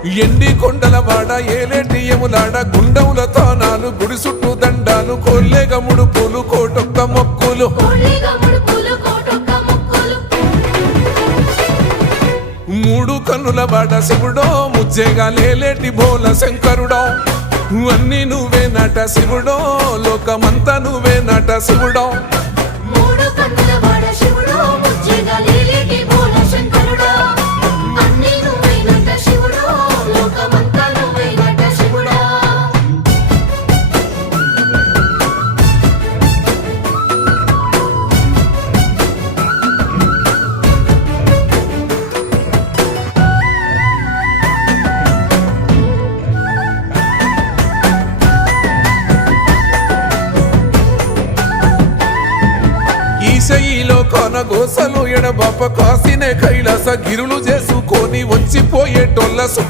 ఎండి కొండల వాడ ఏలేటి యములాడ గుండముల తానాలు గుడి చుట్టూ దండాలు కోల్లేగ ముడుపులు కోటొక్క మొక్కులు మూడు కన్నుల వాడ శివుడో ముజ్జేగా లేలేటి బోల శంకరుడో అన్ని నువ్వే నట శివుడో లోకమంతా నువ్వే నట శివుడో ఈశయిలో కొనగోసలు ఎడబాప కాసినే కైలాస గిరులు చేసుకొని వచ్చిపోయేటోళ్ళ